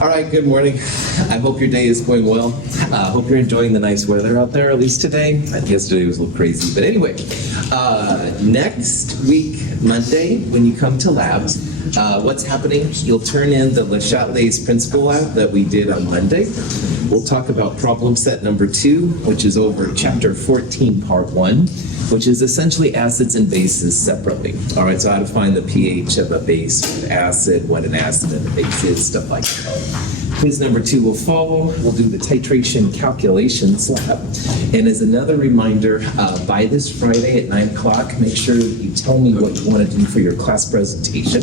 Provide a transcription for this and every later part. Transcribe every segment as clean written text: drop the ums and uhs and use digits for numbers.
All right, good morning. I hope your day is going well. I hope you're enjoying the nice weather out there, at least today. Yesterday was a little crazy, but anyway. Next week, Monday, when you come to labs, what's happening? You'll turn in the Le Chatelet's principle lab that we did on Monday. We'll talk about problem set number 2, which is over chapter 14, part 1, which is essentially acids and bases separately. All right, so how to find the pH of a base or an acid, what an acid and a base is, stuff like that. Quiz number 2 will follow. We'll do the titration calculations lab. And as another reminder, by this Friday at 9 o'clock, make sure you tell me what you want to do for your class presentation.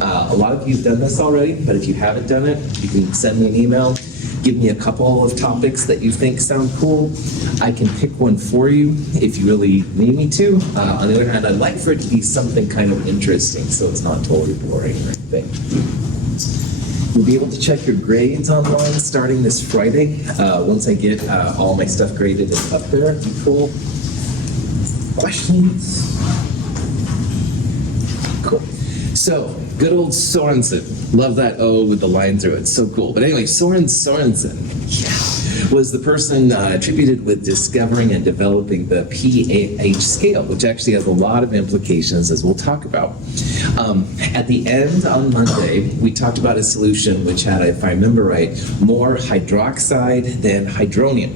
A lot of you have done this already, but if you haven't done it, you can send me an email. Give me a couple of topics that you think sound cool. I can pick one for you if you really need me to. On the other hand, I'd like for it to be something kind of interesting so it's not totally boring or anything. You'll be able to check your grades online starting this Friday. Once I get all my stuff graded and up there. Cool. Questions? Cool. So, good old Sorensen. Love that O with the line through it. So cool. But anyway, Sorensen was the person attributed with discovering and developing the pH scale, which actually has a lot of implications, as we'll talk about. At the end on Monday, we talked about a solution which had, if I remember right, more hydroxide than hydronium.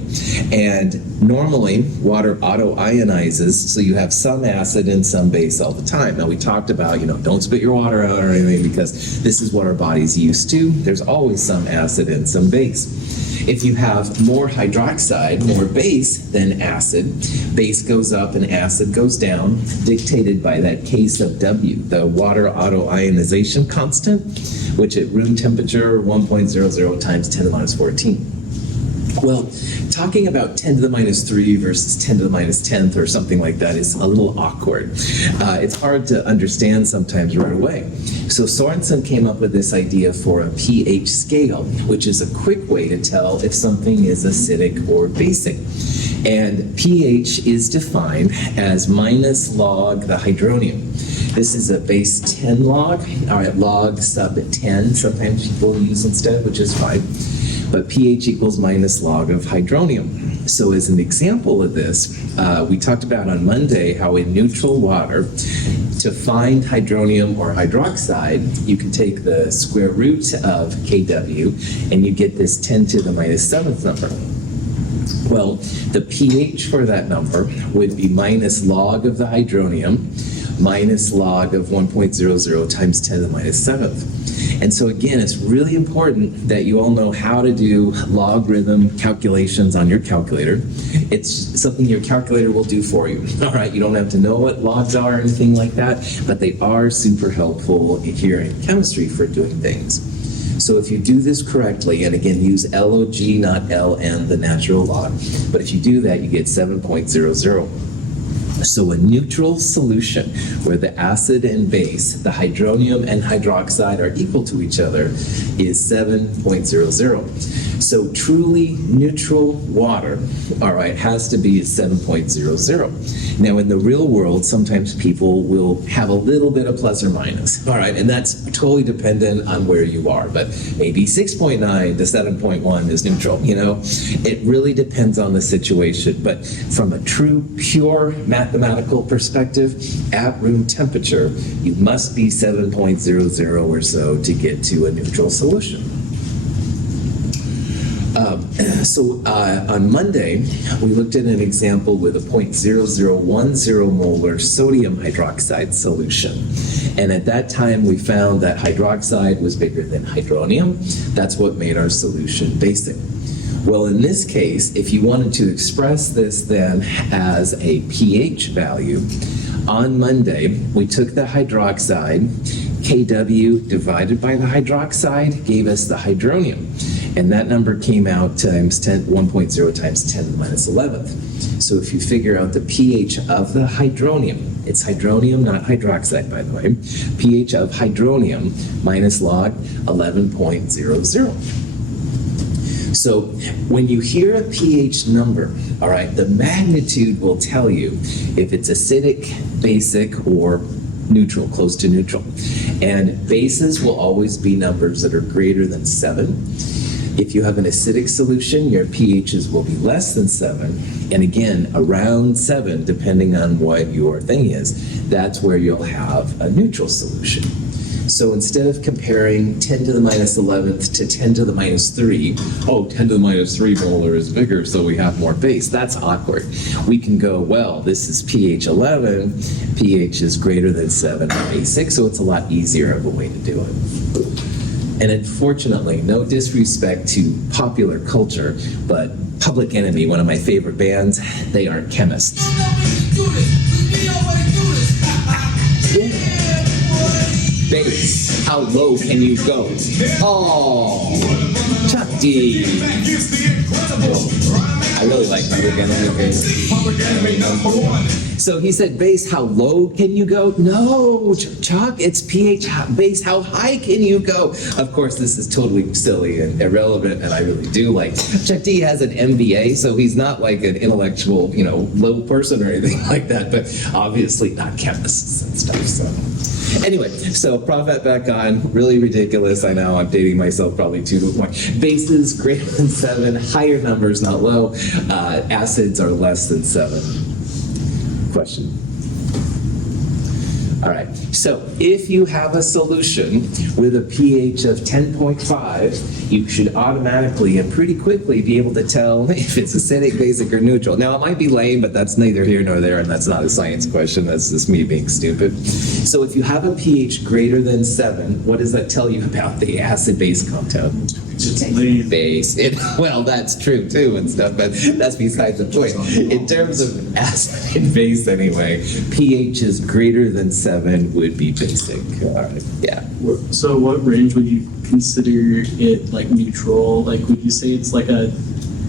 And normally, water auto-ionizes, so you have some acid and some base all the time. Now, we talked about, don't spit your water out or anything, because this is what our body's used to. There's always some acid and some base. If you have more hydroxide, more base than acid, base goes up and acid goes down, dictated by that K sub W, the water auto-ionization constant, which at room temperature, 1.00 times 10 to the minus 14. Well, talking about 10 to the minus 3 versus 10 to the minus 10th or something like that is a little awkward. It's hard to understand sometimes right away. So Sorensen came up with this idea for a pH scale, which is a quick way to tell if something is acidic or basic. And pH is defined as minus log the hydronium. This is a base 10 log, all right, log sub 10, sometimes people use instead, which is fine. But pH equals minus log of hydronium. So as an example of this, we talked about on Monday how in neutral water, to find hydronium or hydroxide, you can take the square root of Kw and you get this 10 to the minus 7th number. Well, the pH for that number would be minus log of the hydronium minus log of 1.00 times 10 to the minus 7th. And so again, it's really important that you all know how to do logarithm calculations on your calculator. It's something your calculator will do for you. All right, you don't have to know what logs are or anything like that, but they are super helpful here in chemistry for doing things. So if you do this correctly, and again, use LOG, not LN, the natural log, but if you do that, you get 7.00. So a neutral solution where the acid and base, the hydronium and hydroxide are equal to each other is 7.00. So truly neutral water, all right, has to be at 7.00. Now in the real world, sometimes people will have a little bit of plus or minus, all right, and that's totally dependent on where you are, but maybe 6.9 to 7.1 is neutral, It really depends on the situation, but from a true, pure mathematical perspective, at room temperature, you must be 7.00 or so to get to a neutral solution. On Monday, we looked at an example with a 0.0010 molar sodium hydroxide solution. And at that time, we found that hydroxide was bigger than hydronium. That's what made our solution basic. Well, in this case, if you wanted to express this then as a pH value, on Monday, we took the hydroxide, Kw divided by the hydroxide gave us the hydronium. And that number came out times 1.0 times 10 to the minus 11th. So if you figure out the pH of the hydronium, it's hydronium, not hydroxide, by the way, pH of hydronium minus log 11.00. So when you hear a pH number, all right, the magnitude will tell you if it's acidic, basic, or neutral, close to neutral. And bases will always be numbers that are greater than 7. If you have an acidic solution, your pHs will be less than 7. And again, around 7, depending on what your thing is, that's where you'll have a neutral solution. So instead of comparing 10 to the minus 11th to 10 to the minus 3, 10 to the minus 3 molar is bigger, so we have more base. That's awkward. We can go, well, this is pH 11, pH is greater than 7 or basic, so it's a lot easier of a way to do it. And unfortunately, no disrespect to popular culture, but Public Enemy, one of my favorite bands, they aren't chemists. Base, how low can you go? Oh, Chuck D. I really like Public Enemy. So he said, base, how low can you go? No, Chuck, it's pH, base, how high can you go? Of course, this is totally silly and irrelevant, and I really do like. Chuck D has an MBA, so he's not like an intellectual, low person or anything like that, but obviously not chemists and stuff, so. Anyway, so Prophet back on, really ridiculous. I know I'm dating myself probably too much. Bases greater than 7, higher numbers, not low. Acids are less than 7. Question. All right, so if you have a solution with a pH of 10.5, you should automatically and pretty quickly be able to tell if it's acidic, basic, or neutral. Now, it might be lame, but that's neither here nor there, and that's not a science question. That's just me being stupid. So if you have a pH greater than 7, what does that tell you about the acid-base content? Base. Well, that's true too and stuff, but that's besides the point. In terms of acid and base anyway, pH is greater than 7 would be basic. All right, yeah. So what range would you consider it like neutral? Like would you say it's like a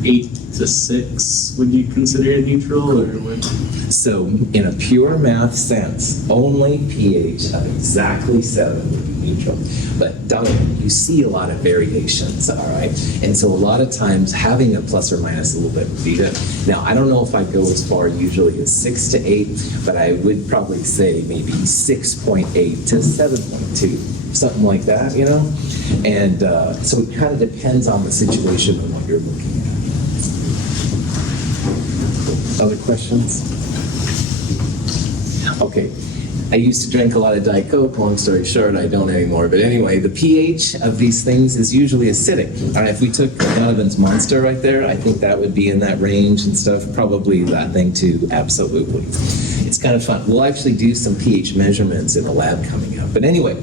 8 to 6? Would you consider it neutral or what? So in a pure math sense, only pH of exactly 7 would be neutral. But Donovan, you see a lot of variations, all right? And so a lot of times having a plus or minus a little bit would be good. Now, I don't know if I'd go as far usually as 6 to 8, but I would probably say maybe 6.8 to 7.2, something like that, And so it kind of depends on the situation and what you're looking at. Other questions? Okay. I used to drink a lot of Diet Coke. Long story short, I don't anymore. But anyway, the pH of these things is usually acidic. All right, if we took Donovan's Monster right there, I think that would be in that range and stuff. Probably that thing too, absolutely. It's kind of fun. We'll actually do some pH measurements in the lab coming up. But anyway,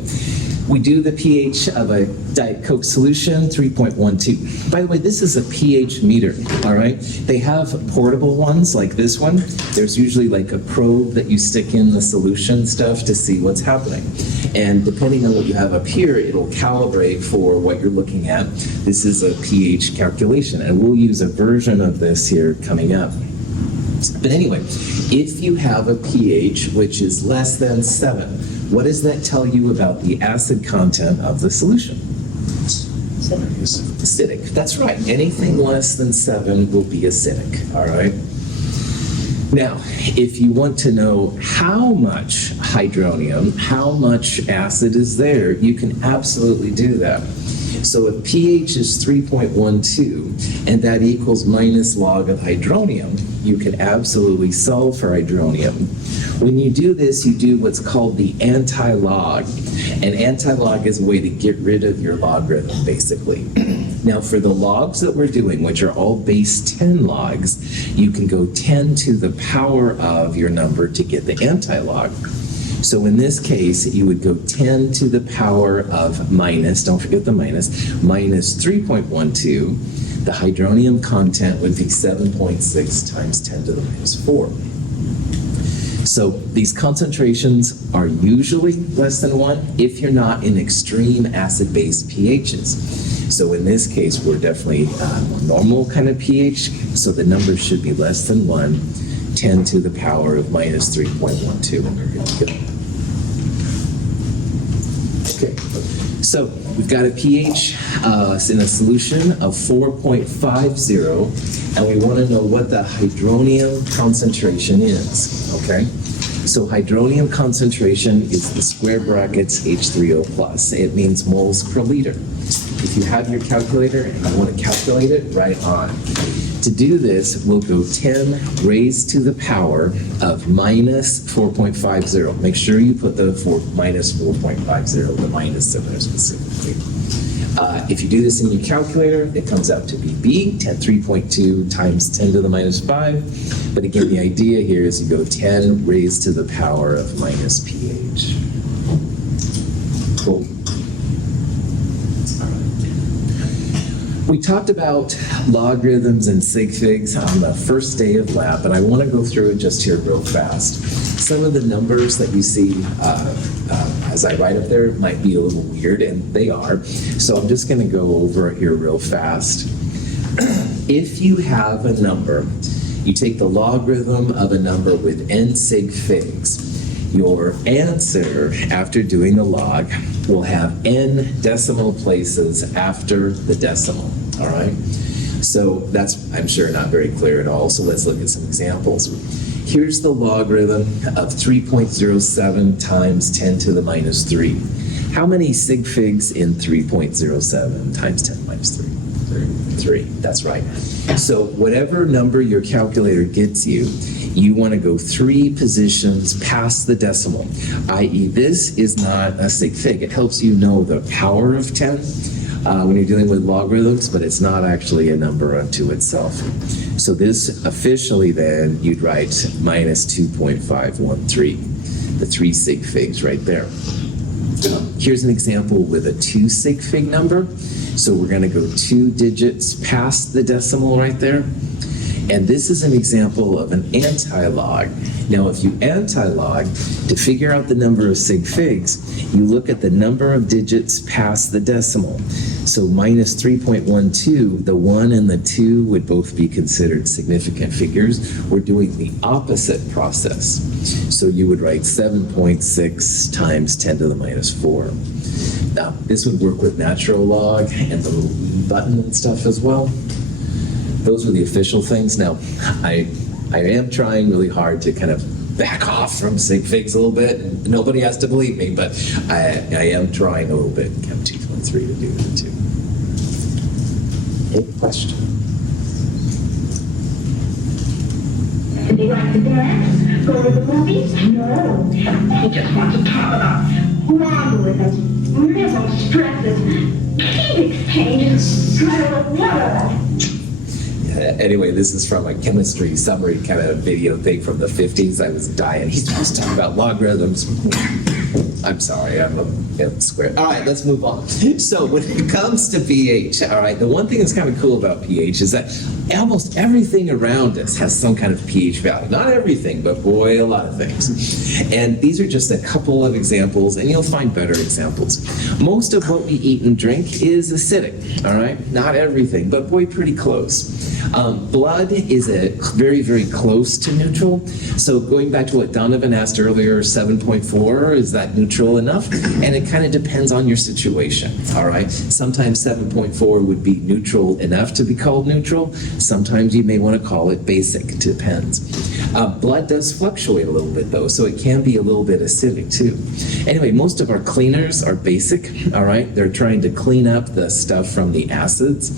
we do the pH of a Diet Coke solution, 3.12. By the way, this is a pH meter, all right? They have portable ones like this one. There's usually like a probe that you stick in the solution stuff to see what's happening. And depending on what you have up here, it'll calibrate for what you're looking at. This is a pH calculation, and we'll use a version of this here coming up. But anyway, if you have a pH which is less than 7, what does that tell you about the acid content of the solution? Acidic. That's right. Anything less than 7 will be acidic. All right. Now, if you want to know how much hydronium, how much acid is there, you can absolutely do that. So if pH is 3.12 and that equals minus log of hydronium, you can absolutely solve for hydronium. When you do this, you do what's called the anti-log. And anti-log is a way to get rid of your logarithm, basically. Now, for the logs that we're doing, which are all base 10 logs, you can go 10 to the power of your number to get the anti-log. So in this case, you would go 10 to the power of minus, don't forget the minus 3.12. The hydronium content would be 7.6 times 10 to the minus 4. So these concentrations are usually less than 1 if you're not in extreme acid-base pHs. So in this case, we're definitely normal kind of pH, so the numbers should be less than 1, 10 to the power of minus 3.12, and we're good to go. Okay, so we've got a pH in a solution of 4.50, and we want to know what the hydronium concentration is, okay? So hydronium concentration is the square brackets H3O plus. It means moles per liter. If you have your calculator and you want to calculate it, write on. To do this, we'll go 10 raised to the power of minus 4.50. Make sure you put the minus 4.50, the minus in there specifically. If you do this in your calculator, it comes out to be B, 3.2 times 10 to the minus 5. But again, the idea here is you go 10 raised to the power of minus pH. Cool. We talked about logarithms and sig figs on the first day of lab, but I want to go through it just here real fast. Some of the numbers that you see as I write up there might be a little weird, and they are. So I'm just going to go over it here real fast. If you have a number, you take the logarithm of a number with n sig figs, your answer after doing the log will have n decimal places after the decimal, all right? So that's, I'm sure, not very clear at all, so let's look at some examples. Here's the logarithm of 3.07 times 10 to the minus 3. How many sig figs in 3.07 times 10 to the minus 3? 3, that's right. So whatever number your calculator gets you, you want to go 3 positions past the decimal, i.e. this is not a sig fig. It helps you know the power of 10 when you're dealing with logarithms, but it's not actually a number unto itself. So this officially then, you'd write minus 2.513, the 3 sig figs right there. Here's an example with a 2 sig fig number. So we're going to go 2 digits past the decimal right there. And this is an example of an anti-log. Now, if you anti-log, to figure out the number of sig figs, you look at the number of digits past the decimal. So minus 3.12, the 1 and the 2 would both be considered significant figures. We're doing the opposite process. So you would write 7.6 times 10 to the minus 4. Now, this would work with natural log and the little button and stuff as well. Those are the official things. Now, I am trying really hard to kind of back off from sig figs a little bit. Nobody has to believe me, but I am trying a little bit. Chem 2.3 to do it too. Any question? Do you like to dance? Go to the movies? No. He just wants to talk about logarithms, mental stresses, heat exchanges, Anyway, this is from a chemistry summary kind of video thing from the 50s. I was dying. He's supposed to talk about logarithms. I'm sorry, I'm a square. All right, let's move on. So when it comes to pH, all right, the one thing that's kind of cool about pH is that almost everything around us has some kind of pH value. Not everything, but boy, a lot of things. And these are just a couple of examples, and you'll find better examples. Most of what we eat and drink is acidic, all right? Not everything, but boy, pretty close. Blood is very, very close to neutral. So going back to what Donovan asked earlier, 7.4, is that neutral enough? And it kind of depends on your situation, all right? Sometimes 7.4 would be neutral enough to be called neutral. Sometimes you may want to call it basic. It depends. Blood does fluctuate a little bit, though, so it can be a little bit acidic, too. Anyway, most of our cleaners are basic, all right? They're trying to clean up the stuff from the acids.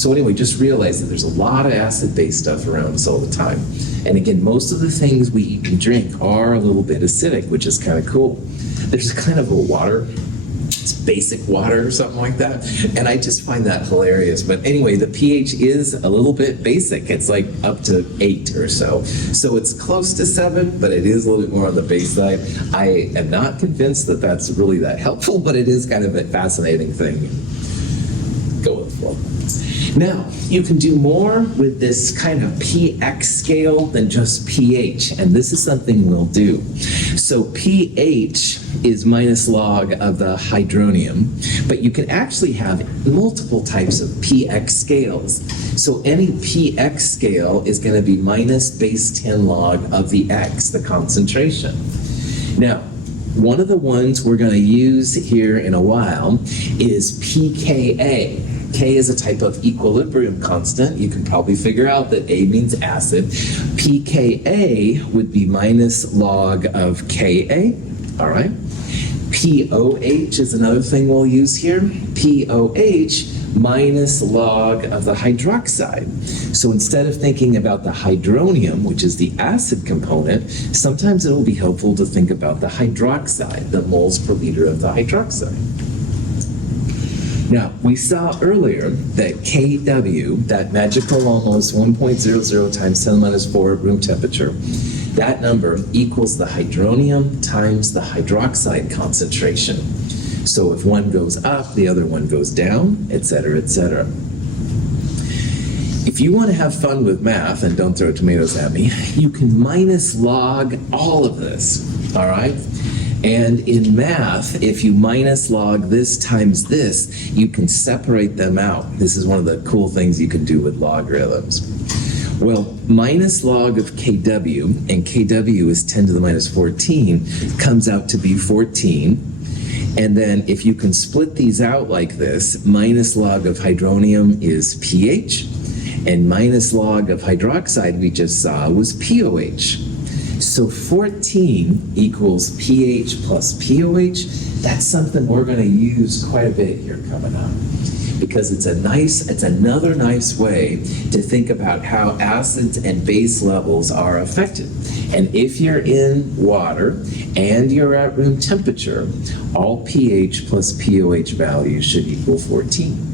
So anyway, just realize that there's a lot of acid-based stuff around us all the time. And again, most of the things we eat and drink are a little bit acidic, which is kind of cool. There's kind of a water, it's basic water or something like that, and I just find that hilarious. But anyway, the pH is a little bit basic. It's like up to 8 or so. So it's close to 7, but it is a little bit more on the base side. I am not convinced that that's really that helpful, but it is kind of a fascinating thing. Go with the flow. Now, you can do more with this kind of px scale than just pH, and this is something we'll do. So pH is minus log of the hydronium, but you can actually have multiple types of px scales. So any px scale is going to be minus base 10 log of the x, the concentration. Now, one of the ones we're going to use here in a while is pKa. K is a type of equilibrium constant. You can probably figure out that A means acid. pKa would be minus log of Ka, all right? POH is another thing we'll use here. POH minus log of the hydroxide. So instead of thinking about the hydronium, which is the acid component, sometimes it will be helpful to think about the hydroxide, the moles per liter of the hydroxide. Now, we saw earlier that Kw, that magical almost 1.00 times 10 to the minus 4 at room temperature, that number equals the hydronium times the hydroxide concentration. So if one goes up, the other one goes down, et cetera, et cetera. If you want to have fun with math, and don't throw tomatoes at me, you can minus log all of this, all right? And in math, if you minus log this times this, you can separate them out. This is one of the cool things you can do with logarithms. Well, minus log of Kw, and Kw is 10 to the minus 14, comes out to be 14. And then if you can split these out like this, minus log of hydronium is pH, and minus log of hydroxide we just saw was POH. So 14 equals pH plus POH. That's something we're going to use quite a bit here coming up, because it's another nice way to think about how acids and base levels are affected. And if you're in water and you're at room temperature, all pH plus POH values should equal 14.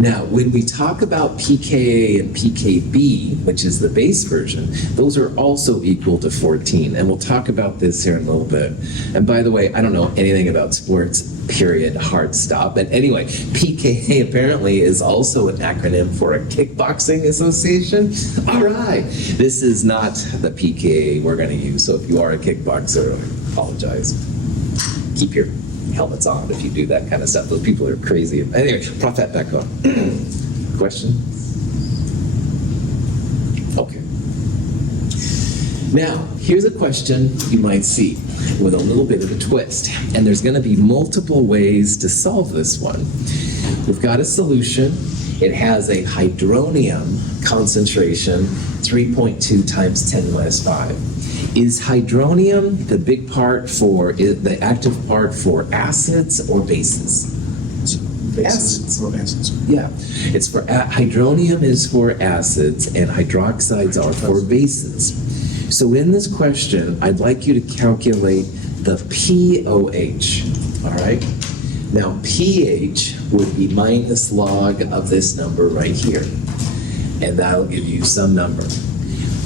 Now, when we talk about pKa and pKb, which is the base version, those are also equal to 14, and we'll talk about this here in a little bit. And by the way, I don't know anything about sports, period, hard stop. But anyway, pKa apparently is also an acronym for a kickboxing association. All right, this is not the pKa we're going to use, so if you are a kickboxer, I apologize. Keep your helmets on if you do that kind of stuff. Those people are crazy. Anyway, prop that back on. Question? Okay. Now, here's a question you might see with a little bit of a twist. And there's going to be multiple ways to solve this one. We've got a solution. It has a hydronium concentration 3.2 times 10 to the minus 5. Is hydronium the big part for, the active part for acids or bases? Acids. Or acids. Yeah, it's for, hydronium is for acids and hydroxides are for bases. So in this question, I'd like you to calculate the POH, all right? Now, pH would be minus log of this number right here, and that'll give you some number.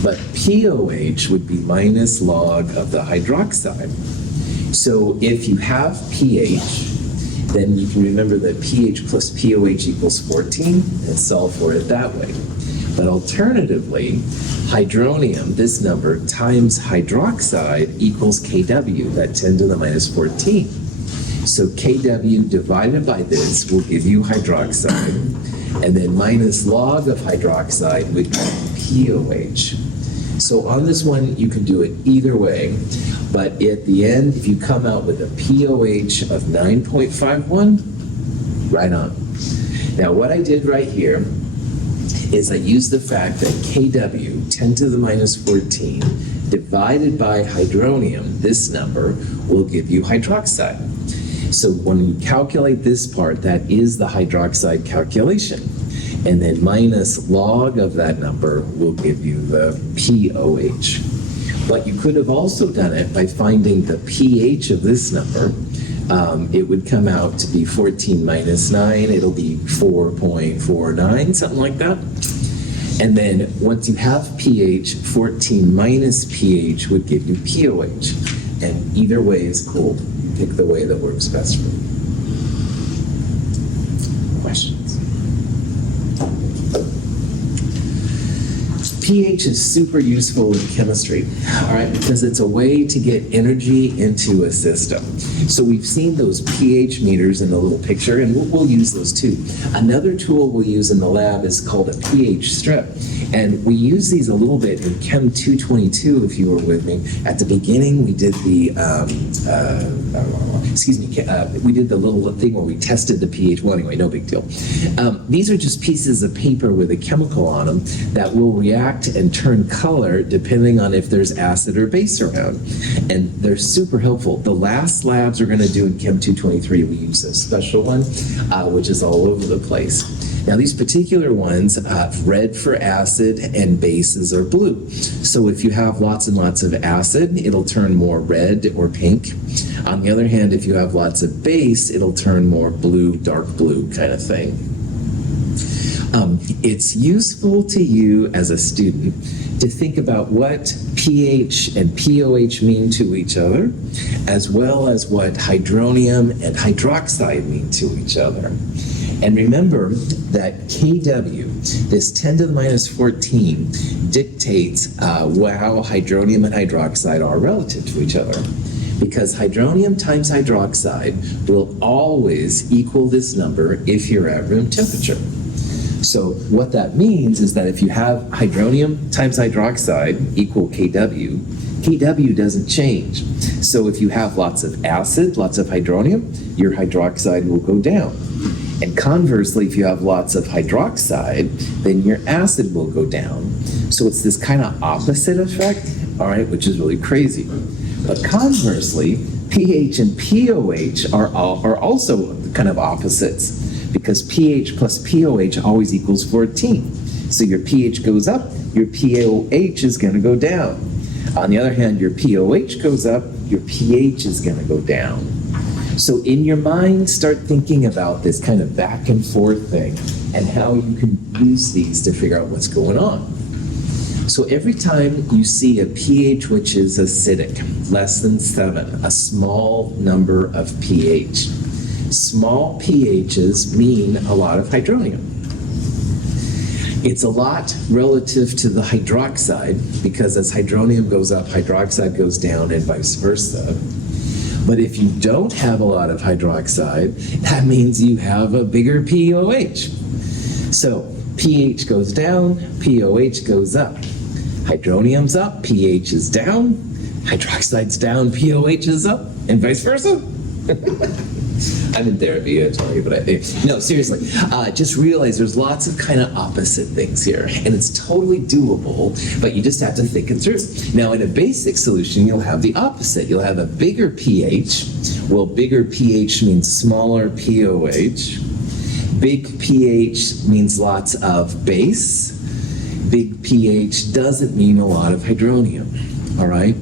But POH would be minus log of the hydroxide. So if you have pH, then you can remember that pH plus POH equals 14 and solve for it that way. But alternatively, hydronium, this number, times hydroxide equals Kw, that 10 to the minus 14. So Kw divided by this will give you hydroxide, and then minus log of hydroxide would be POH. So on this one, you can do it either way, but at the end, if you come out with a POH of 9.51, right on. Now what I did right here is I used the fact that Kw, 10 to the minus 14, divided by hydronium, this number, will give you hydroxide. So when you calculate this part, that is the hydroxide calculation. And then minus log of that number will give you the POH. But you could have also done it by finding the pH of this number. It would come out to be 14 minus 9. It'll be 4.49, something like that. And then once you have pH, 14 minus pH would give you POH. And either way is cool. Pick the way that works best for you. Questions? pH is super useful in chemistry, all right, because it's a way to get energy into a system. So we've seen those pH meters in the little picture, and we'll use those too. Another tool we'll use in the lab is called a pH strip, and we use these a little bit in Chem 222, if you were with me. At the beginning, we did the, we did the little thing where we tested the pH. Well, anyway, no big deal. These are just pieces of paper with a chemical on them that will react and turn color depending on if there's acid or base around. And they're super helpful. The last labs we're going to do in Chem 223, we use a special one, which is all over the place. Now, these particular ones, red for acid and bases are blue. So if you have lots and lots of acid, it'll turn more red or pink. On the other hand, if you have lots of base, it'll turn more blue, dark blue kind of thing. It's useful to you as a student to think about what pH and POH mean to each other, as well as what hydronium and hydroxide mean to each other. And remember that Kw, this 10 to the minus 14, dictates how hydronium and hydroxide are relative to each other. Because hydronium times hydroxide will always equal this number if you're at room temperature. So what that means is that if you have hydronium times hydroxide equal Kw, Kw doesn't change. So if you have lots of acid, lots of hydronium, your hydroxide will go down. And conversely, if you have lots of hydroxide, then your acid will go down. So it's this kind of opposite effect, all right, which is really crazy. But conversely, pH and POH are also kind of opposites, because pH plus POH always equals 14. So your pH goes up, your POH is going to go down. On the other hand, your POH goes up, your pH is going to go down. So in your mind, start thinking about this kind of back and forth thing and how you can use these to figure out what's going on. So every time you see a pH which is acidic, less than 7, a small number of pH, small pHs mean a lot of hydronium. It's a lot relative to the hydroxide, because as hydronium goes up, hydroxide goes down, and vice versa. But if you don't have a lot of hydroxide, that means you have a bigger POH. So pH goes down, POH goes up. Hydronium's up, pH is down. Hydroxide's down, POH is up, and vice versa. I'm in therapy, I tell you, but no, seriously. Just realize there's lots of kind of opposite things here, and it's totally doable, but you just have to think it through. Now, in a basic solution, you'll have the opposite. You'll have a bigger pH. Well, bigger pH means smaller POH. Big pH means lots of base. Big pH doesn't mean a lot of hydronium, all right?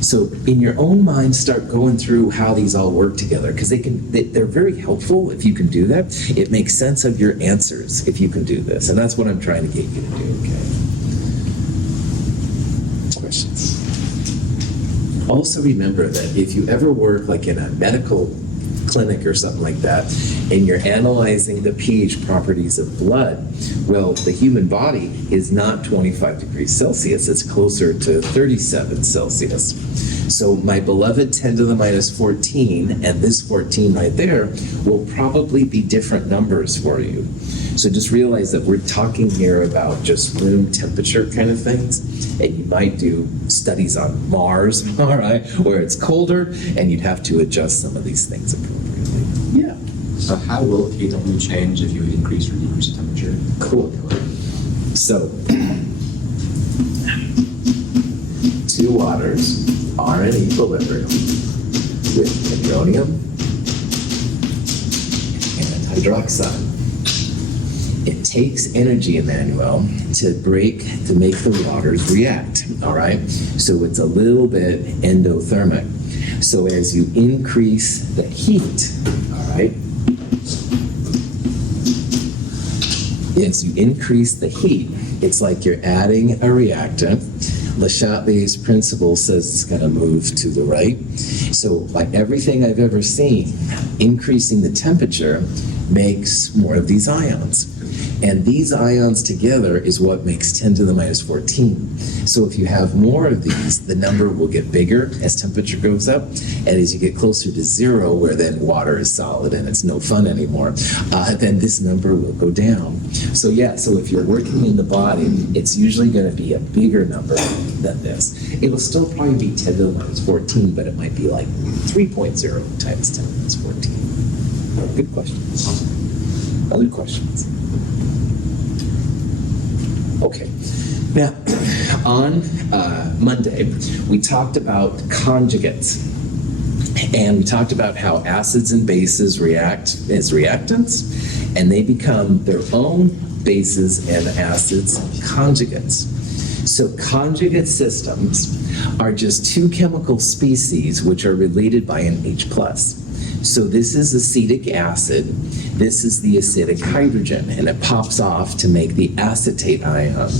So in your own mind, start going through how these all work together, because they're very helpful if you can do that. It makes sense of your answers if you can do this, and that's what I'm trying to get you to do, okay? Questions? Also remember that if you ever work like in a medical clinic or something like that, and you're analyzing the pH properties of blood, well, the human body is not 25 degrees Celsius, it's closer to 37 Celsius. So my beloved 10 to the minus 14 and this 14 right there will probably be different numbers for you. So just realize that we're talking here about just room temperature kind of things, and you might do studies on Mars, all right, where it's colder, and you'd have to adjust some of these things appropriately. Yeah. So how will Kw change if you increase or decrease the temperature? Cool. So, two waters are in equilibrium with hydronium and hydroxide. It takes energy, Emmanuel, to make the waters react, all right? So it's a little bit endothermic. So as you increase the heat, all right, as you increase the heat, it's like you're adding a reactant. Le Chatelier's principle says it's going to move to the right. So by everything I've ever seen, increasing the temperature makes more of these ions. And these ions together is what makes 10 to the minus 14. So if you have more of these, the number will get bigger as temperature goes up. And as you get closer to zero, where then water is solid and it's no fun anymore, then this number will go down. So yeah, so if you're working in the body, it's usually going to be a bigger number than this. It'll still probably be 10 to the minus 14, but it might be like 3.0 times 10 to the minus 14. Good questions. Other questions? Okay. Now, on Monday, we talked about conjugates. And we talked about how acids and bases react as reactants, and they become their own bases and acids conjugates. So conjugate systems are just two chemical species which are related by an H+. So this is acetic acid, this is the acidic hydrogen, and it pops off to make the acetate ion.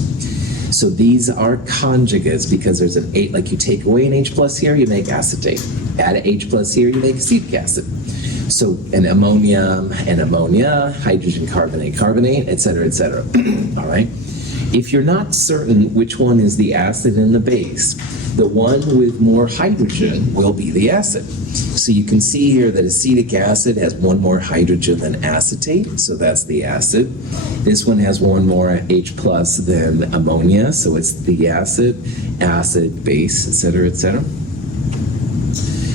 So these are conjugates because there's an H, like you take away an H+ here, you make acetate. Add an H+ here, you make acetic acid. So an ammonia, hydrogen carbonate, et cetera, all right? If you're not certain which one is the acid and the base, the one with more hydrogen will be the acid. So you can see here that acetic acid has one more hydrogen than acetate, so that's the acid. This one has one more H+ than ammonia, so it's the acid, base, et cetera, et cetera.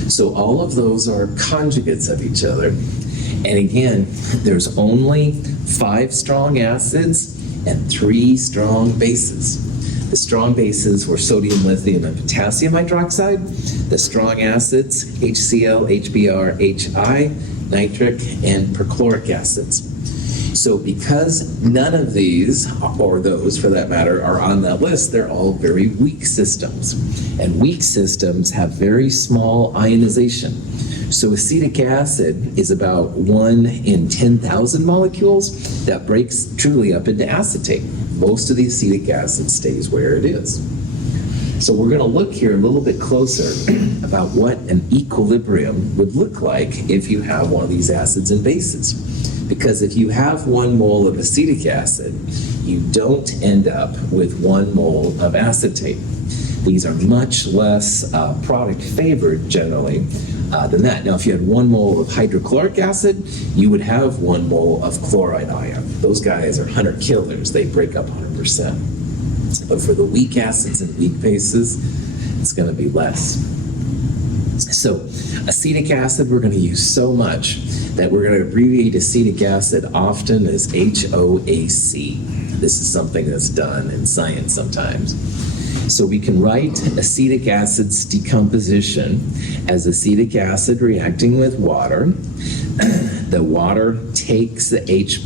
So all of those are conjugates of each other. And again, there's only 5 strong acids and 3 strong bases. The strong bases were sodium, lithium, and potassium hydroxide. The strong acids, HCl, HBr, HI, nitric, and perchloric acids. So because none of these, or those for that matter, are on that list, they're all very weak systems. And weak systems have very small ionization. So acetic acid is about 1 in 10,000 molecules that breaks truly up into acetate. Most of the acetic acid stays where it is. So we're going to look here a little bit closer about what an equilibrium would look like if you have one of these acids and bases. Because if you have 1 mole of acetic acid, you don't end up with 1 mole of acetate. These are much less product favored generally than that. Now, if you had 1 mole of hydrochloric acid, you would have 1 mole of chloride ion. Those guys are hunter killers. They break up 100%. But for the weak acids and weak bases, it's going to be less. So acetic acid we're going to use so much that we're going to abbreviate acetic acid often as HOAC. This is something that's done in science sometimes. So we can write acetic acid's decomposition as acetic acid reacting with water. The water takes the H+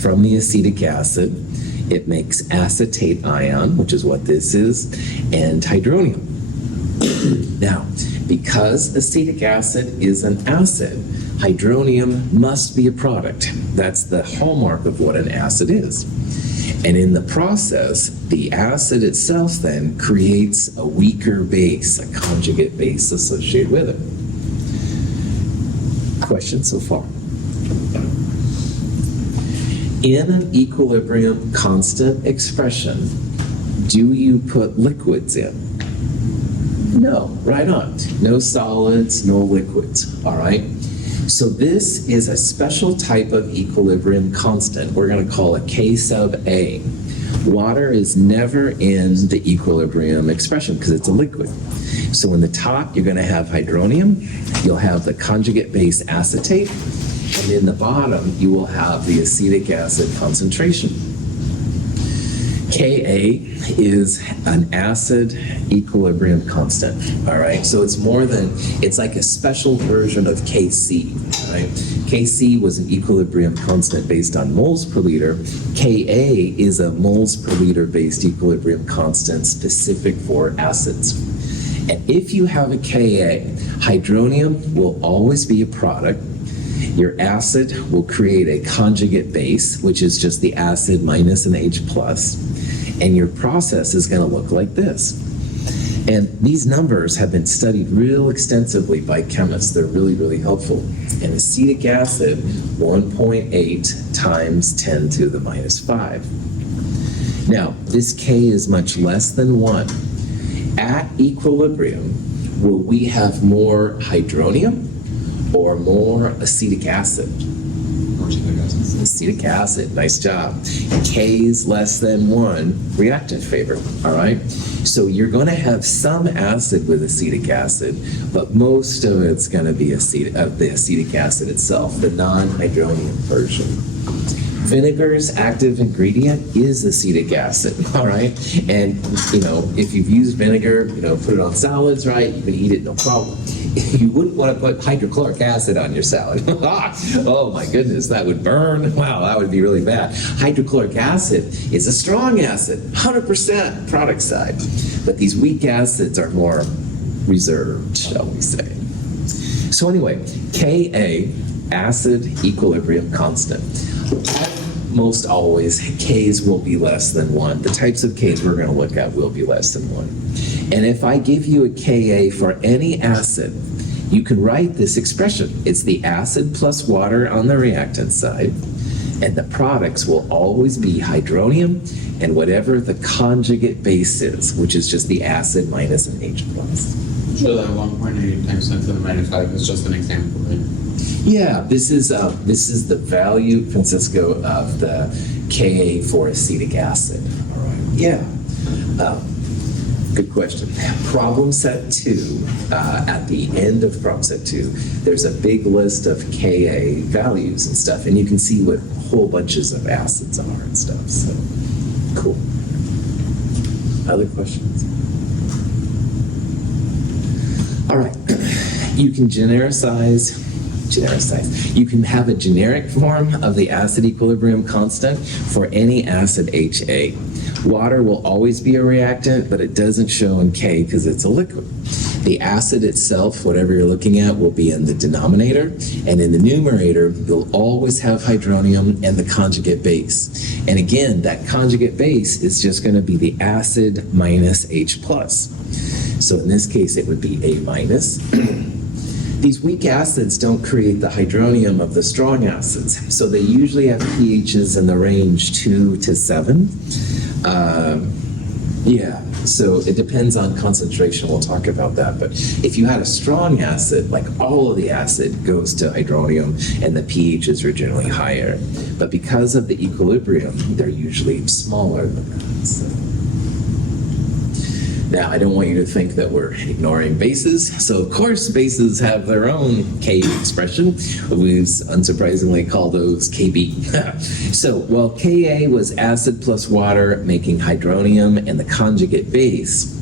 from the acetic acid. It makes acetate ion, which is what this is, and hydronium. Now, because acetic acid is an acid, hydronium must be a product. That's the hallmark of what an acid is. And in the process, the acid itself then creates a weaker base, a conjugate base associated with it. Questions so far? In an equilibrium constant expression, do you put liquids in? No, right on. No solids, no liquids, all right? So this is a special type of equilibrium constant we're going to call a K sub A. Water is never in the equilibrium expression because it's a liquid. So in the top, you're going to have hydronium, you'll have the conjugate base acetate, and in the bottom, you will have the acetic acid concentration. Ka is an acid equilibrium constant, all right? So it's more than, it's like a special version of Kc, right? Kc was an equilibrium constant based on moles per liter. Ka is a moles per liter based equilibrium constant specific for acids. And if you have a Ka, hydronium will always be a product. Your acid will create a conjugate base, which is just the acid minus an H+, and your process is going to look like this. And these numbers have been studied real extensively by chemists. They're really, really helpful. And acetic acid, 1.8 times 10 to the minus 5. Now, this K is much less than 1. At equilibrium, will we have more hydronium or more acetic acid? Or acetic acid. Acetic acid, nice job. K is less than 1, reactant favor, all right? So you're going to have some acid with acetic acid, but most of it's going to be the acetic acid itself, the non-hydronium version. Vinegar's active ingredient is acetic acid, all right? And, if you've used vinegar, put it on salads, right? You can eat it, no problem. You wouldn't want to put hydrochloric acid on your salad. Oh my goodness, that would burn. Wow, that would be really bad. Hydrochloric acid is a strong acid, 100% product side. But these weak acids are more reserved, shall we say. So anyway, Ka, acid equilibrium constant. Most always, Ks will be less than 1. The types of Ks we're going to look at will be less than 1. And if I give you a Ka for any acid, you can write this expression. It's the acid plus water on the reactant side, and the products will always be hydronium and whatever the conjugate base is, which is just the acid minus an H plus. So that 1.8 times 10 to the minus 5 is just an example, right? Yeah, this is the value, Francisco, of the Ka for acetic acid. All right. Yeah. Good question. Problem set 2, at the end of problem set 2, there's a big list of Ka values and stuff, and you can see what whole bunches of acids are and stuff. So, cool. Other questions? All right. You can genericize. You can have a generic form of the acid equilibrium constant for any acid HA. Water will always be a reactant, but it doesn't show in K because it's a liquid. The acid itself, whatever you're looking at, will be in the denominator, and in the numerator, you'll always have hydronium and the conjugate base. And again, that conjugate base is just going to be the acid minus H plus. So in this case, it would be A minus. These weak acids don't create the hydronium of the strong acids, so they usually have pHs in the range 2 to 7. So it depends on concentration. We'll talk about that. But if you had a strong acid, like all of the acid goes to hydronium, and the pHs are generally higher. But because of the equilibrium, they're usually smaller than that. So. Now, I don't want you to think that we're ignoring bases. So, of course, bases have their own K expression. We unsurprisingly call those KB. So, while Ka was acid plus water making hydronium and the conjugate base,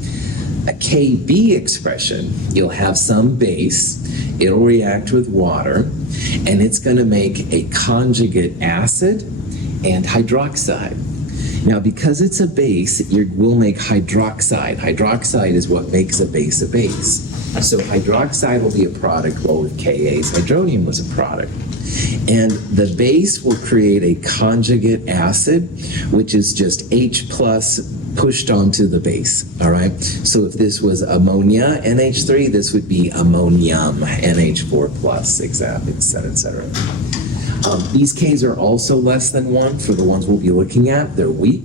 a KB expression, you'll have some base, it'll react with water, and it's going to make a conjugate acid and hydroxide. Now, because it's a base, we'll make hydroxide. Hydroxide is what makes a base a base. So hydroxide will be a product, while with Ka's, hydronium was a product. And the base will create a conjugate acid, which is just H plus pushed onto the base, all right? So if this was ammonia, NH3, this would be ammonium, NH4 plus, et cetera, et cetera. These Ks are also less than 1 for the ones we'll be looking at. They're weak.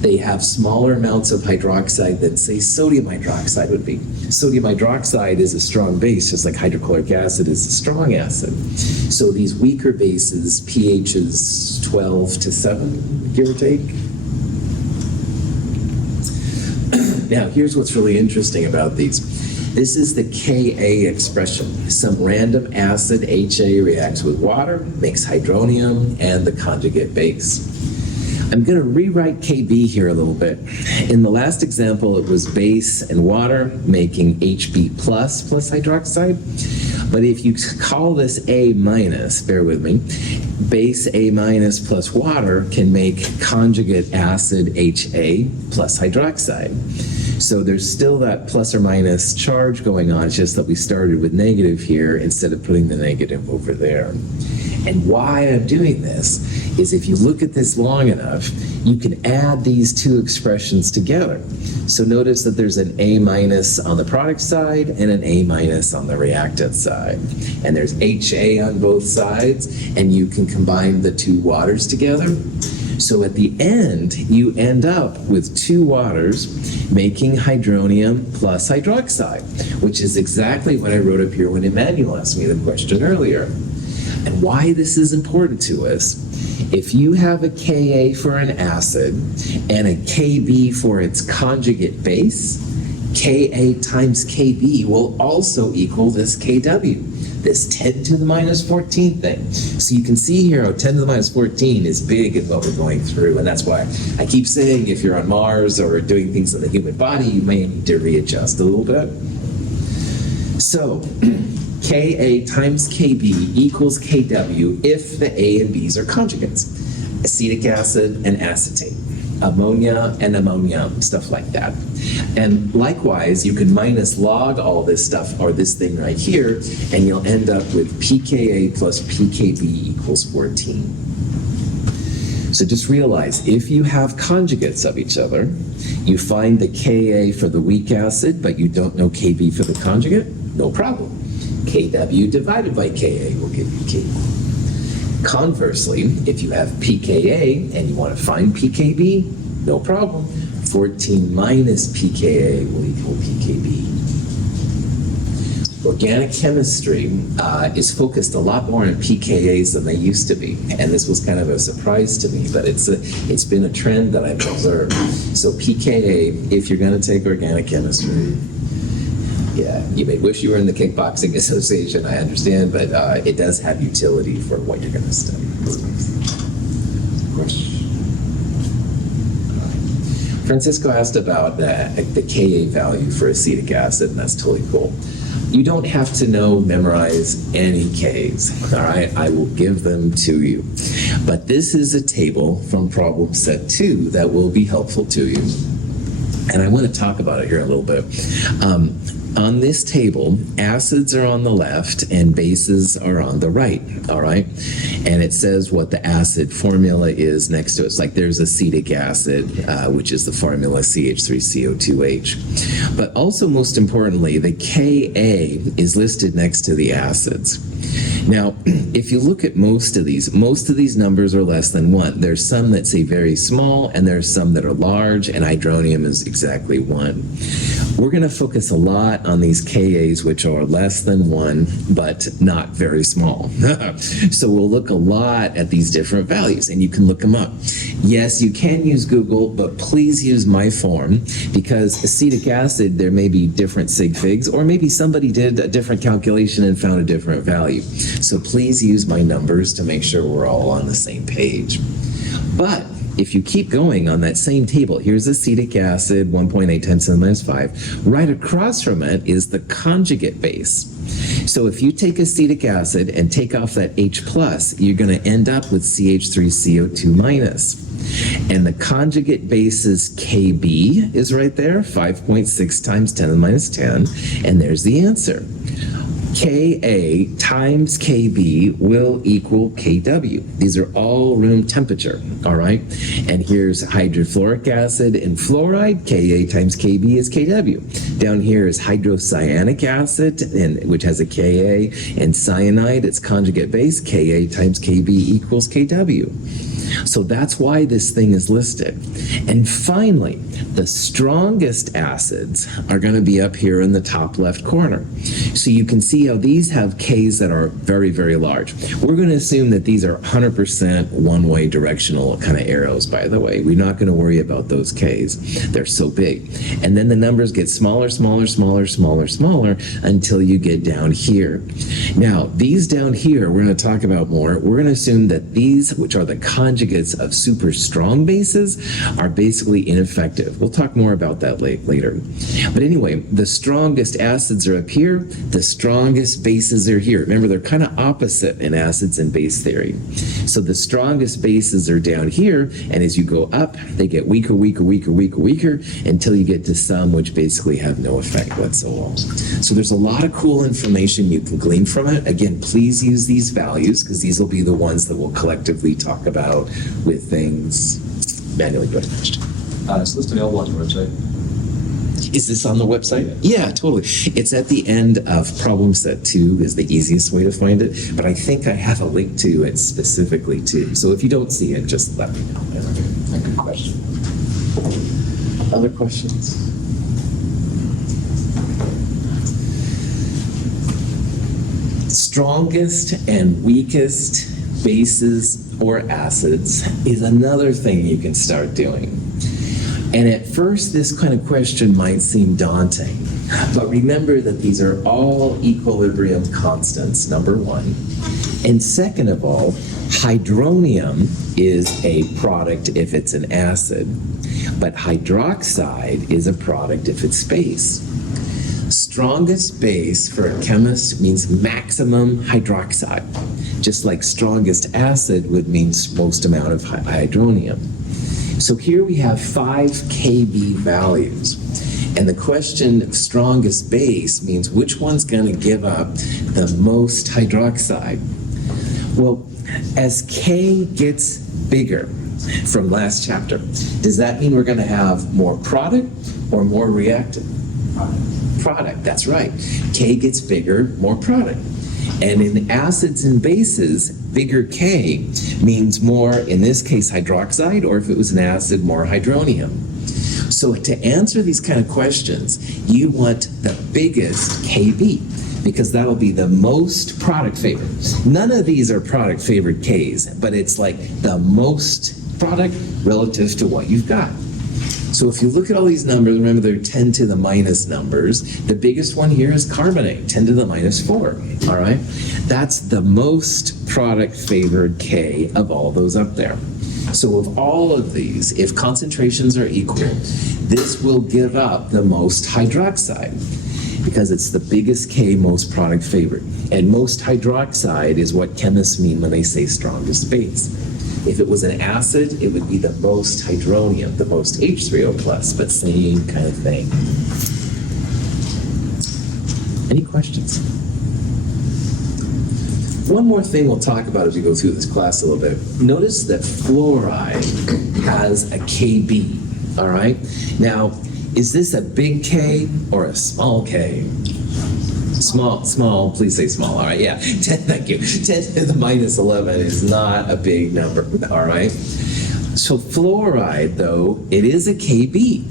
They have smaller amounts of hydroxide than, say, sodium hydroxide would be. Sodium hydroxide is a strong base, just like hydrochloric acid is a strong acid. So these weaker bases, pH is 12 to 7, give or take. Now, here's what's really interesting about these. This is the Ka expression. Some random acid, HA, reacts with water, makes hydronium, and the conjugate base. I'm going to rewrite Kb here a little bit. In the last example, it was base and water, making Hb plus hydroxide. But if you call this A minus, bear with me, base A minus plus water can make conjugate acid HA plus hydroxide. So there's still that plus or minus charge going on, it's just that we started with negative here instead of putting the negative over there. And why I'm doing this is if you look at this long enough, you can add these two expressions together. So notice that there's an A minus on the product side and an A minus on the reactant side. And there's HA on both sides, and you can combine the two waters together. So at the end, you end up with two waters making hydronium plus hydroxide, which is exactly what I wrote up here when Emmanuel asked me the question earlier. And why this is important to us, if you have a Ka for an acid and a Kb for its conjugate base, Ka times Kb will also equal this Kw, this 10 to the minus 14 thing. So you can see here how 10 to the minus 14 is big in what we're going through, and that's why I keep saying if you're on Mars or doing things in the human body, you may need to readjust a little bit. So Ka times Kb equals Kw if the A and B's are conjugates. Acetic acid and acetate, ammonia and ammonia, stuff like that. And likewise, you can minus log all this stuff, or this thing right here, and you'll end up with pKa plus pKb equals 14. So just realize, if you have conjugates of each other, you find the Ka for the weak acid, but you don't know Kb for the conjugate, no problem. Kw divided by Ka will give you Kb. Conversely, if you have pKa and you want to find pKb, no problem. 14 minus pKa will equal pKb. Organic chemistry is focused a lot more on pKa's than they used to be, and this was kind of a surprise to me, but it's been a trend that I've observed. So pKa, if you're going to take organic chemistry, yeah, you may wish you were in the Kickboxing Association, I understand, but it does have utility for what you're going to study. Francisco asked about the Ka value for acetic acid, and that's totally cool. You don't have to memorize any Ks, all right? I will give them to you. But this is a table from problem set 2 that will be helpful to you. And I want to talk about it here a little bit. On this table, acids are on the left and bases are on the right, all right? And it says what the acid formula is next to it. It's like there's acetic acid, which is the formula CH3CO2H. But also, most importantly, the Ka is listed next to the acids. Now, if you look at most of these numbers are less than 1. There's some that say very small, and there's some that are large, and hydronium is exactly 1. We're going to focus a lot on these Kas, which are less than 1, but not very small. So we'll look a lot at these different values, and you can look them up. Yes, you can use Google, but please use my form, because acetic acid, there may be different sig figs, or maybe somebody did a different calculation and found a different value. So please use my numbers to make sure we're all on the same page. But if you keep going on that same table, here's acetic acid, 1.8 times 10 to the minus 5. Right across from it is the conjugate base. So if you take acetic acid and take off that H+, you're going to end up with CH3CO2-. And the conjugate base's Kb is right there, 5.6 times 10 to the minus 10. And there's the answer. Ka times Kb will equal Kw. These are all room temperature, all right? And here's hydrofluoric acid and fluoride. Ka times Kb is Kw. Down here is hydrocyanic acid, which has a Ka, and cyanide, its conjugate base, Ka times Kb equals Kw. So that's why this thing is listed. And finally, the strongest acids are going to be up here in the top left corner. So you can see how these have Ks that are very, very large. We're going to assume that these are 100% one-way directional kind of arrows, by the way. We're not going to worry about those Ks. They're so big. And then the numbers get smaller, smaller, smaller, smaller, smaller until you get down here. Now, these down here, we're going to talk about more. We're going to assume that these, which are the conjugate conjugates of super strong bases are basically ineffective. We'll talk more about that later. But anyway, the strongest acids are up here, the strongest bases are here. Remember, they're kind of opposite in acids and base theory. So the strongest bases are down here, and as you go up, they get weaker, weaker, weaker, weaker, weaker, until you get to some which basically have no effect whatsoever. So there's a lot of cool information you can glean from it. Again, please use these values, because these will be the ones that we'll collectively talk about with things. Manually, go ahead. It's listed available on your website. Is this on the website? Yeah, totally. It's at the end of problem set 2 is the easiest way to find it, but I think I have a link to it specifically too. So if you don't see it, just let me know. A good question. Other questions? Strongest and weakest bases or acids is another thing you can start doing. And at first, this kind of question might seem daunting, but remember that these are all equilibrium constants, number one. And second of all, hydronium is a product if it's an acid, but hydroxide is a product if it's base. Strongest base for a chemist means maximum hydroxide, just like strongest acid would mean most amount of hydronium. So here we have 5 Kb values. And the question of strongest base means which one's going to give up the most hydroxide. Well, as K gets bigger from last chapter, does that mean we're going to have more product or more reactant? Product, that's right. K gets bigger, more product. And in acids and bases, bigger K means more, in this case, hydroxide, or if it was an acid, more hydronium. So to answer these kind of questions, you want the biggest Kb, because that'll be the most product favored. None of these are product favored Ks, but it's like the most product relative to what you've got. So if you look at all these numbers, remember they're 10 to the minus numbers. The biggest one here is carbonate, 10 to the minus 4, all right? That's the most product favored K of all those up there. So of all of these, if concentrations are equal, this will give up the most hydroxide because it's the biggest K, most product favored. And most hydroxide is what chemists mean when they say strongest base. If it was an acid, it would be the most hydronium, the most H3O+, but same kind of thing. Any questions? One more thing we'll talk about as we go through this class a little bit. Notice that fluoride has a Kb, all right? Now, is this a big K or a small K? Small, please say small, all right, yeah. 10, thank you. 10 to the minus 11 is not a big number, all right? So fluoride, though, it is a Kb.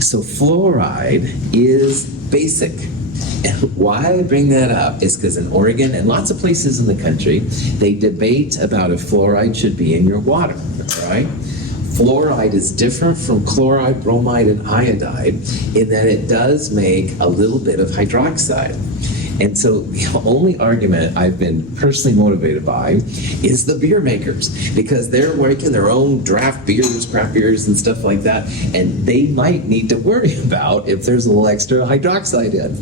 So fluoride is basic. And why I bring that up is because in Oregon and lots of places in the country, they debate about if fluoride should be in your water, all right? Fluoride is different from chloride, bromide, and iodide in that it does make a little bit of hydroxide. And so the only argument I've been personally motivated by is the beer makers, because they're making their own draft beers, craft beers, and stuff like that, and they might need to worry about if there's a little extra hydroxide in.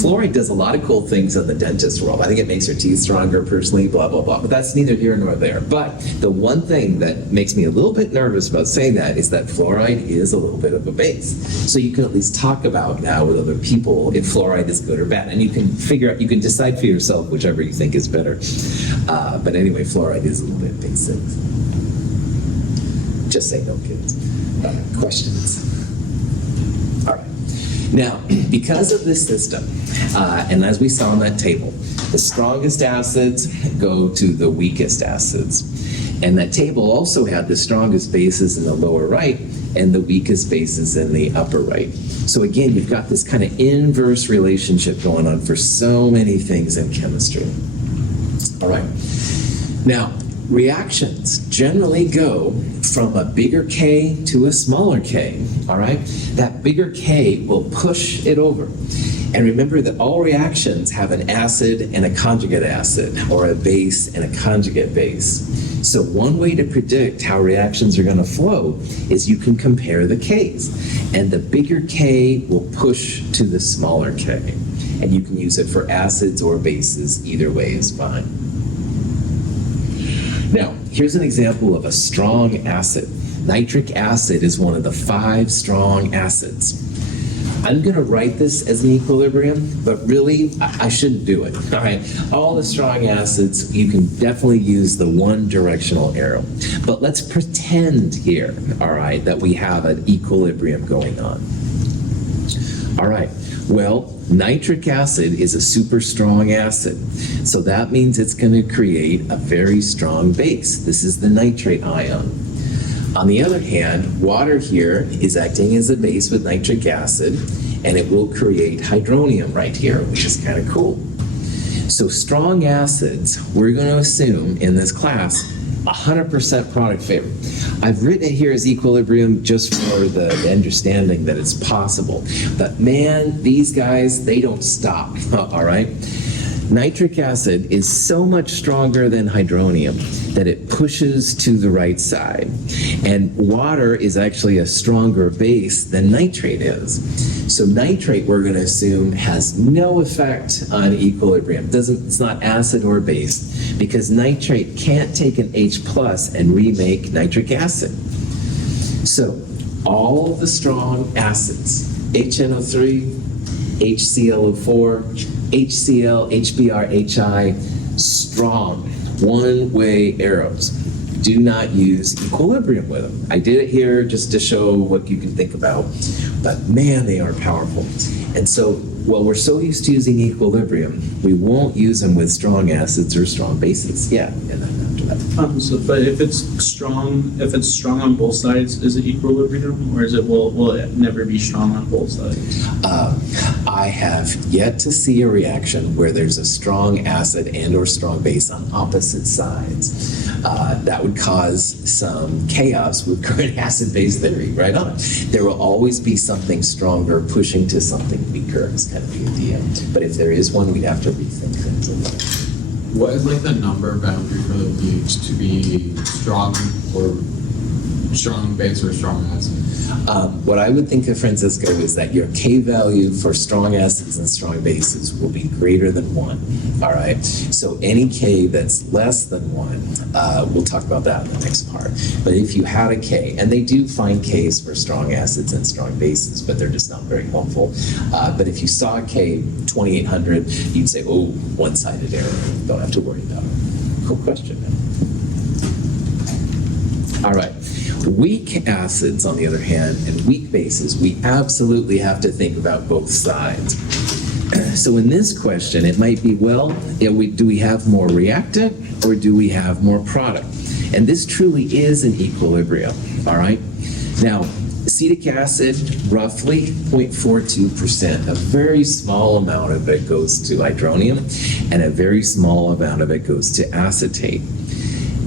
Fluoride does a lot of cool things in the dentist world. I think it makes your teeth stronger personally, blah, blah, blah, but that's neither here nor there. But the one thing that makes me a little bit nervous about saying that is that fluoride is a little bit of a base. So you can at least talk about now with other people if fluoride is good or bad, and you can figure out, you can decide for yourself whichever you think is better. But anyway, fluoride is a little bit basic. Just say no, kids. Questions? All right. Now, because of this system, and as we saw on that table, the strongest acids go to the weakest acids. And that table also had the strongest bases in the lower right and the weakest bases in the upper right. So again, you've got this kind of inverse relationship going on for so many things in chemistry. All right. Now, reactions generally go from a bigger K to a smaller K, all right? That bigger K will push it over. And remember that all reactions have an acid and a conjugate acid, or a base and a conjugate base. So one way to predict how reactions are going to flow is you can compare the Ks. And the bigger K will push to the smaller K. And you can use it for acids or bases. Either way is fine. Now, here's an example of a strong acid. Nitric acid is one of the 5 strong acids. I'm going to write this as an equilibrium, but really, I shouldn't do it. All right, all the strong acids, you can definitely use the one directional arrow. But let's pretend here, all right, that we have an equilibrium going on. All right, well, nitric acid is a super strong acid. So that means it's going to create a very strong base. This is the nitrate ion. On the other hand, water here is acting as a base with nitric acid, and it will create hydronium right here, which is kind of cool. So strong acids, we're going to assume in this class, 100% product favor. I've written it here as equilibrium just for the understanding that it's possible. But man, these guys, they don't stop, all right? Nitric acid is so much stronger than hydronium that it pushes to the right side. And water is actually a stronger base than nitrate is. So nitrate, we're going to assume, has no effect on equilibrium. It's not acid or base, because nitrate can't take an H plus and remake nitric acid. So all of the strong acids, HNO3, HClO4, HCl, HBr, HI, strong, one-way arrows. Do not use equilibrium with them. I did it here just to show what you can think about, but man, they are powerful. And so, well, we're so used to using equilibrium, we won't use them with strong acids or strong bases. Yeah, and then after that. But if it's strong on both sides, is it equilibrium, or will it never be strong on both sides? I have yet to see a reaction where there's a strong acid and or strong base on opposite sides. That would cause some chaos with current acid-base theory, right on. There will always be something stronger pushing to something weaker, is kind of the idea. But if there is one, we'd have to rethink things a little. What is like the number boundary for the pH to be strong or strong base or strong acid? What I would think of, Francisco, is that your K value for strong acids and strong bases will be greater than 1, all right? So any K that's less than 1, we'll talk about that in the next part. But if you had a K, and they do find Ks for strong acids and strong bases, but they're just not very helpful. But if you saw a K 2800, you'd say, oh, one-sided error. Don't have to worry about it. Cool question. All right. Weak acids, on the other hand, and weak bases, we absolutely have to think about both sides. So in this question, it might be, well, do we have more reactant or do we have more product? And this truly is an equilibrium, all right? Now, acetic acid, roughly 0.42%. A very small amount of it goes to hydronium, and a very small amount of it goes to acetate.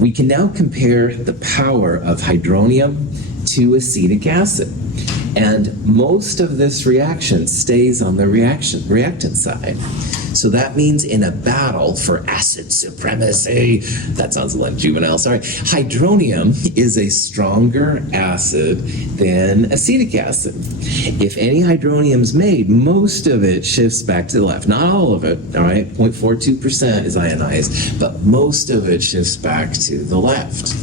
We can now compare the power of hydronium to acetic acid. And most of this reaction stays on the reactant side. So that means in a battle for acid supremacy, that sounds a little juvenile, sorry, hydronium is a stronger acid than acetic acid. If any hydronium is made, most of it shifts back to the left. Not all of it, all right? 0.42% is ionized, but most of it shifts back to the left.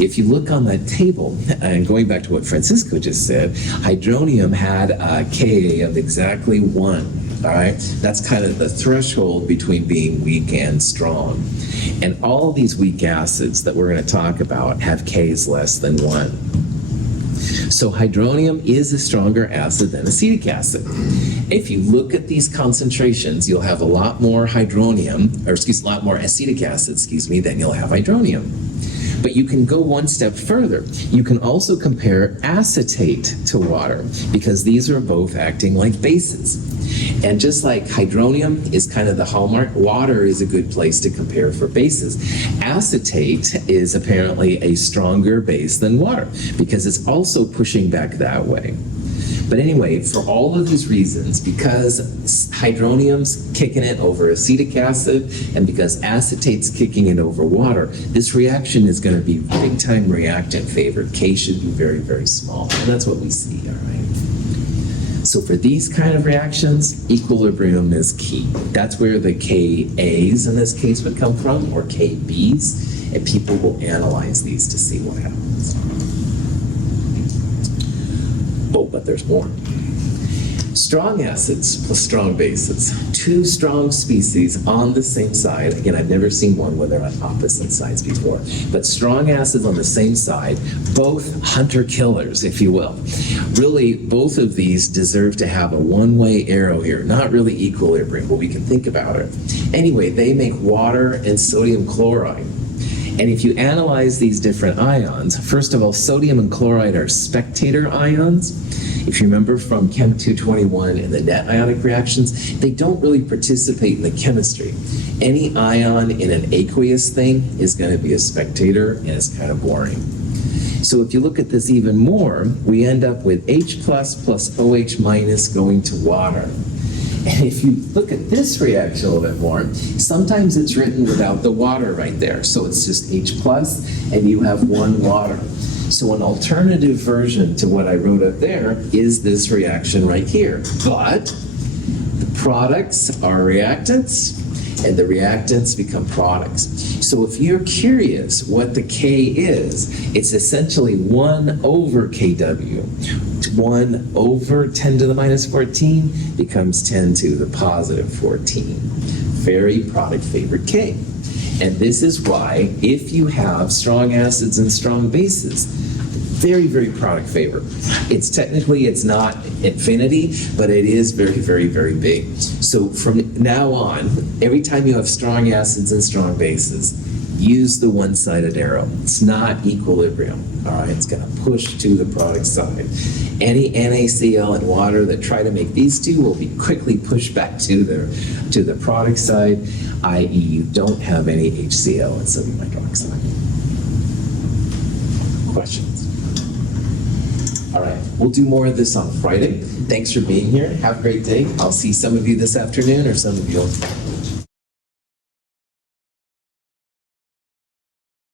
If you look on that table, and going back to what Francisco just said, hydronium had a Ka of exactly 1. All right, that's kind of the threshold between being weak and strong. And all these weak acids that we're going to talk about have Ks less than 1. So hydronium is a stronger acid than acetic acid. If you look at these concentrations, you'll have a lot more a lot more acetic acid, than you'll have hydronium. But you can go one step further. You can also compare acetate to water, because these are both acting like bases. And just like hydronium is kind of the hallmark, water is a good place to compare for bases. Acetate is apparently a stronger base than water, because it's also pushing back that way. But anyway, for all of these reasons, because hydronium's kicking it over acetic acid and because acetate's kicking it over water, this reaction is going to be big time reactant favored. K should be very, very small. And that's what we see, all right? So for these kind of reactions, equilibrium is key. That's where the Ka's in this case would come from, or KB's, and people will analyze these to see what happens. Oh, but there's more. Strong acids plus strong bases. Two strong species on the same side. Again, I've never seen one where they're on opposite sides before. But strong acids on the same side, both hunter killers, if you will. Really, both of these deserve to have a one-way arrow here. Not really equilibrium, but we can think about it. Anyway, they make water and sodium chloride. And if you analyze these different ions, first of all, sodium and chloride are spectator ions. If you remember from Chem 221 and the net ionic reactions, they don't really participate in the chemistry. Any ion in an aqueous thing is going to be a spectator, and it's kind of boring. So if you look at this even more, we end up with H plus OH minus going to water. And if you look at this reaction a little bit more, sometimes it's written without the water right there. So it's just H plus, and you have one water. So an alternative version to what I wrote up there is this reaction right here. But the products are reactants, and the reactants become products. So if you're curious what the K is, it's essentially 1 over KW. 1 over 10 to the minus 14 becomes 10 to the positive 14. Very product favored K. And this is why if you have strong acids and strong bases, very, very product favored. It's not infinity, but it is very, very, very big. So from now on, every time you have strong acids and strong bases, use the one-sided arrow. It's not equilibrium, all right? It's gonna push to the product side. Any NaCl and water that try to make these two will be quickly pushed back to the product side, i.e. you don't have any HCl and sodium hydroxide. Questions? All right, we'll do more of this on Friday. Thanks for being here. Have a great day. I'll see some of you this afternoon or some of you